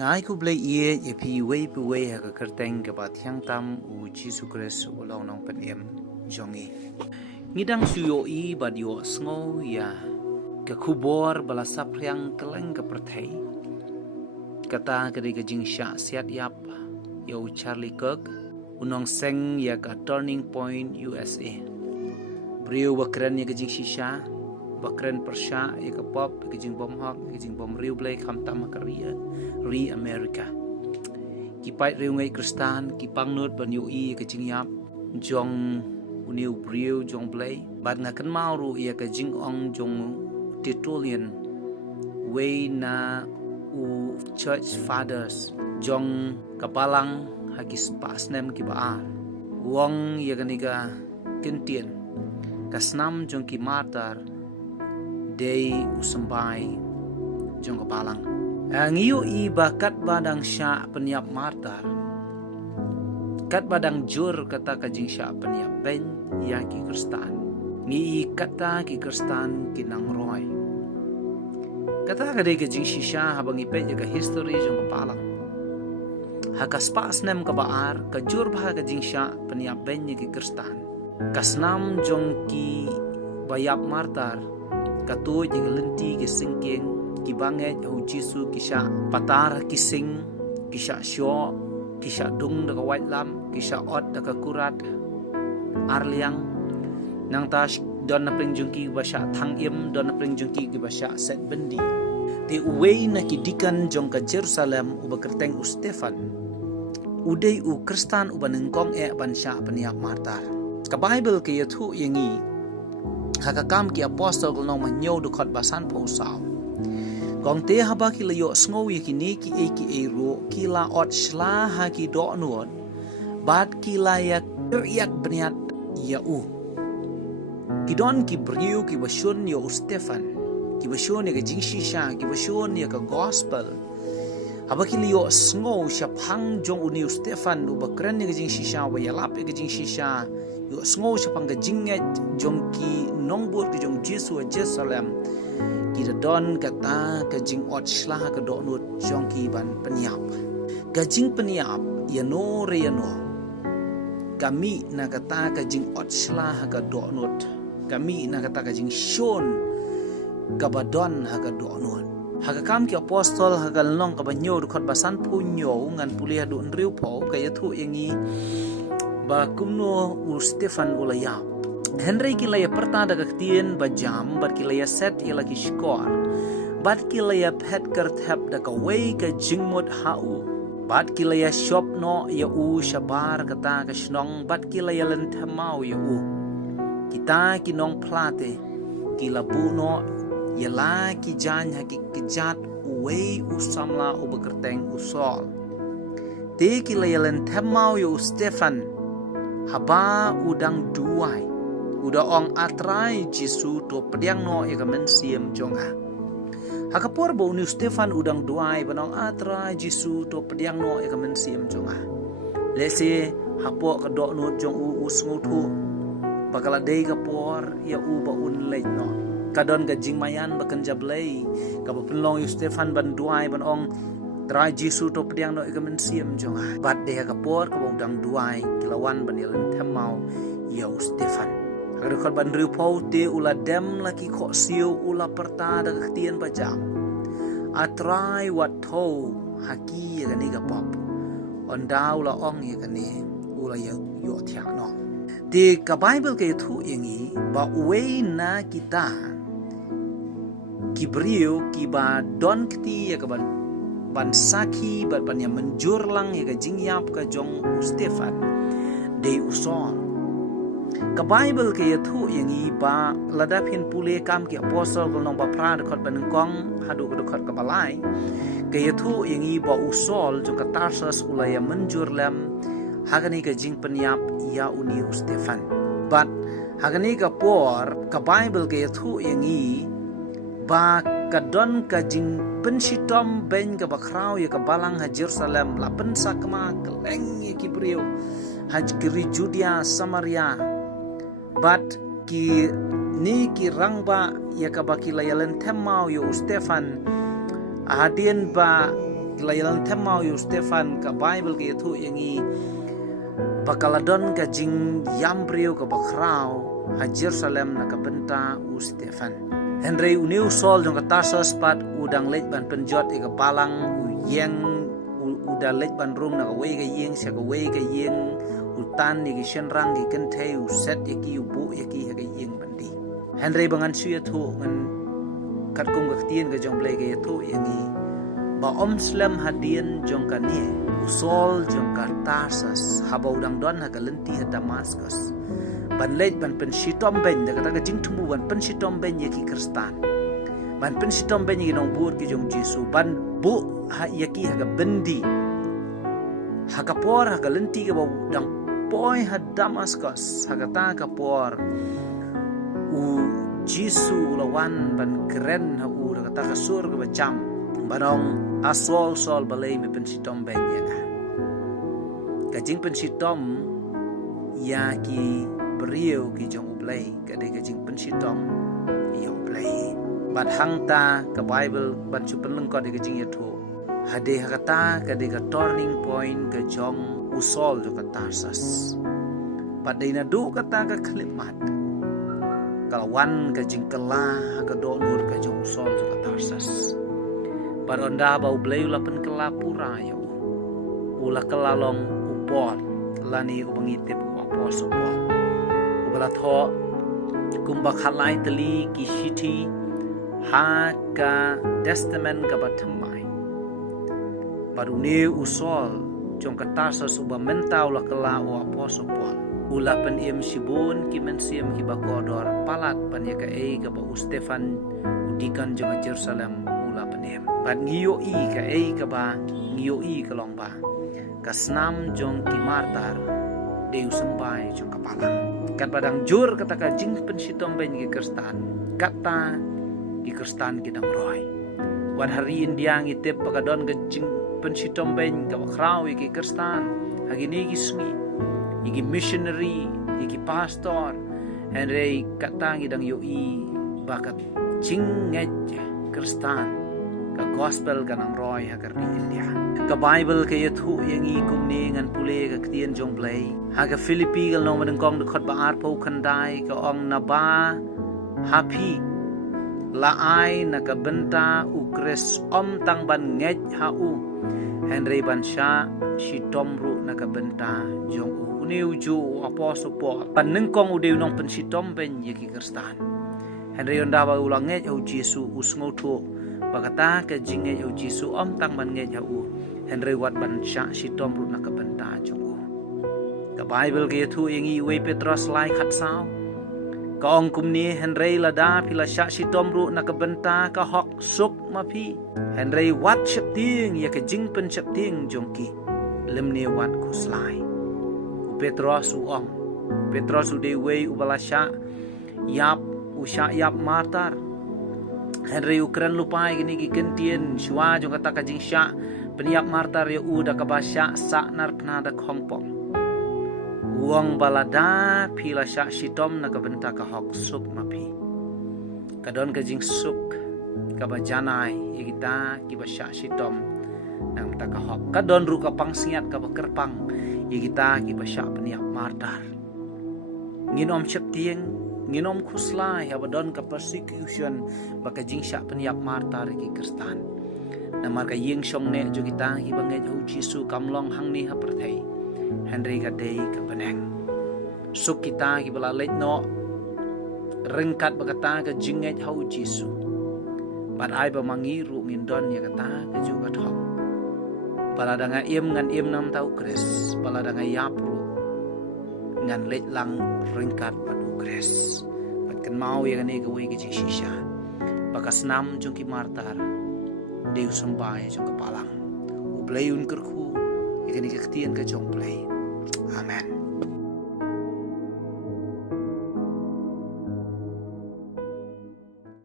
ngai ku blai ye ye pi wei ha ka kerteng ka ba thiang tam u Jesu Christ u lo nong pen em jongi ngidang suyo i ba dio sngo ya ka khubor bala sapriang keleng ka perthai kata kari ka jing sha siat yap yo Charlie Kirk unong seng ya ka Turning Point USA brio bakren ya ka jing shisha bakren persha ya ka pop ka jing bom hok ka jing bom riu blai kham tam ka ri America ki pai riu ngai kristan ki pangnut ban yo i ka jing yap jong uniu brio jong blai bat nga kan mau ru ya ka jing ong jong titulian way na u church fathers jong kapalang hagis pasnem ki baar wong ya ganiga kentien kasnam jong ki matar day usambai jong kapalang ngiyo i bakat badang sya penyap matar kat badang jur kata kajing sya penyap ben ya ki kristan ngi kata ki kristan kinang roy kata ka de jing shisha habang ipet ka history jong kapalang hakas pasnem ka baar ka jur bah ka jing sha peniap ben ki kristan kasnam jong ki bayap martar ka tu jing lenti ki singking ki banget hu jisu ki sha patar ki sing ki sha syo ki sha dung da ka white lam ki sha ot da ka kurat arliang nang tas don na pring jungki basha thang im don na pring jungki basha set bendi ti uwei na kidikan jong ka Jerusalem u bakerteng u Stefan udai u kristan u banengkong ban sha paniap martar ka Bible ke yathu yangi hakakam ki apostol nong manyo du khot basan pho saw gong te haba ki layo sngo yi ki ni ki e ro ki la ot shla ha ki do nuot bat ki la ya yak bniat ya u kidon ki briu ki bashun yo Stefan ki bashun ya jing shisha ki bashun ya ka gospel haba ki liyo sngo sha phang jong uni Stefan u bakran ya jing shisha wa ya lap ya jing shisha yo sngo sha phang ga jing jong ki nongbur ki jong Jesu Jerusalem ki da don kata ka jing ot shla ka do nut jong ki ban peniap ka jing peniap ya no re ya no kami na kata ka jing ot shla ka do nut kami na kata ka jing shon kabadon haga do nut haga kam ki apostol haga long ka banyo khot basan punyo ngan pulia do nriu pho ka yathu yangi ba kumno u Stefan ulaya Henry ki laya perta daga tien ba jam bat ki laya set ila ki skor bat ki laya pet kerthap daga way ka jingmot hau bat ki laya shop no ya u shabar kata ka snong bat ki laya lentamau ya u kita kinong plate kilabu no yala ki jan ha ki kejat uwei usamla u bekerteng usol te ki layalen temau yo Stefan haba udang duai uda ong atrai Jesu to pediang no ya kamen siem jonga hakapor bo uni Stefan udang duai banong atrai Jesu to pediang no ya kamen siem jonga lese hapo kadok no jong u usngutu bakala dei kapor ya u ba un leit no kadon ga jingmayan bakan jablei ka penlong yu Stefan ban duai ban ong trai Jesu to pediang no ikamen siem jonga bat de ka por ka dang duai kilawan ban yelen themau ya Stefan kada khot ban riu pau te ula dem laki kho siu ula perta da tien pajam atrai wat tho haki ya ni ga pop on daw la ong ya ni ula ya yo thia no di ka Bible ke thu yangi ba uwei na kita kibriu ki ba don kti ya ka ban saki ba ban ya menjur lang ya ka jingyap ka jong Stefan de usol ka Bible ke thu yangi ba ladaphin pule kam ki apostle ko nong ba pra de khot ban kong hadu ko khot ka balai ke thu yangi ba usol jong ka Tarsus ulaya menjur lam hagani ka jing penyap ya uni Stefan but hagani ka por ka Bible ke thu yangi ba kadon ka jing pensitom ben ka bakrau ya ka balang ha Jerusalem la pensakma keleng ya kibriu haj kiri Judea Samaria but ki ni ki rangba ya ka bakila yalen temau yo Stefan adien ba Gilayalan temau yu Stefan ka Bible ka yathu yangi bakaladon ka jing yambriu ka bakrao ha Jerusalem na kabenta u Stefan. Henry uniu Saul jong ka Tarsus pat udang lej ban penjot ka balang u yeng uda lej ban rum na ka wei ka yeng sia ka wei ka yeng utan ni ki shenrang ki kenthe u set yaki u bu yaki ka yeng bandi. Henry bangan su yathu ngan kat kum ka tien ka jong blai ka yathu yangi ba Slam hadien jong ka ni Saul jong ka Tarsus haba udang don ha ka lenti ha Damascus. Ban lej ban pen shitom ben da kata ka jing thumu ban pen shitom ben yaki Kristan. Ban pen shitom ben yaki nong bur ki jong Jesu ban bu ha yaki ha ka bendi. Ha ka por ha ka lenti ka ba udang poi ha Damascus ha ka ta ka por u Jesu lawan ban keren ha u da kata ka sur ka ba jam. Barong Saul balay me pen shitom ben yaga. Ka jing pen shitom ya ki beriau ki jong ublay ka de ka jing pen shitom ya ublay. Bat hangta ka Bible ban chu pen lengkot de ka jing yathu. Hade hakata ka de ka turning point ka jong Saul jo ka Tarsus. Bat de na du kata ka klimat. Kalawan ka jing kala ka do nur ka jong Saul jo ka Tarsus. Paronda bau blay ulapan kelapura ya ula kelalong upol lani ubangitip apos upol ubalat ho kumbak halai teli kishiti ha ka testament ka batamai barune usol jong katasa suba mentau la kela o apos upol ula pen im sibun kimensiam kibakodor palat pan ya ka e ka ba Stefan udikan jong Jerusalem panem bat ngiyo i ka ei ka ba ngiyo i ka long ba kasnam jong ki martar deu sembai jong kapalang kat padang jur kata ka jing pen sitom ben ki Kristan kata ki Kristan ki dang roy wan hari indiang itep pakadon ka jing pen sitom ben ka krau ki Kristan hagini ki sungi iki missionary iki pastor henry kata ngi dang yo i bakat jing ngej Kristan ka gospel kanang roy ha karni India ka Bible ka yathu yangi kumni ngan pule ka ktien jong blay ha ka Philippi gal nong madang kong khot ba ar po khandai ka ong na ba happy la ai na ka benta ukres tang ban ngej ha u Henry ban sha shi tomru na ka benta jong u uniu ju apostle po pan neng kong udeu nong pen shi tom ben yaki Kristan Henry onda ba ulang ngej au Jesu usngo thu Bagata ke jinge au Jesu tang ban nge jau Henry wat ban sha si tom ru na ka benta jongu ka Bible ke thu yangi we Petrus lai khat sao ka ong kumni Henry lada pila sha si tom ru na ka benta ka hok suk ma phi Henry wat chep ting ya ka jing pen chep ting jongki lemne wat kuslai Petrus Petrus de we ubala sha yap usha yap martar Henry Ukran lupai gini ki kentien shua jong kata ka jing sha peniap martar ya uda ka basya sa nar pnada khongpong uang balada pila sha shitom na ka benta ka hok suk mapi kadon ka jing suk ka bajanai igita ki basya shitom na benta ka hok kadon ru ka pangsiat ka bakerpang igita ki basya peniap martar nginom chep tieng nginom kuslai abadon ka persecution baka jingsha peniap martar ki Kristan namar ka ying song ne jo kita ki bangai ho Jesu kamlong hang ni ha perthai Henry ka dei ka baneng suk kita ki bala let no rengkat baka ta ka jingai ho Jesu bat ai ba mangi ru ngindon ya kata ka ju ka thok bala danga im ngan im nam tau Kris bala danga yap ru ngan let lang rengkat Kres patkan mau ya kane gawe ke shisha bakas nam jong ki martar deu sambai jong kapalang ublayun kerku ya kane ke ktien ka jong play amen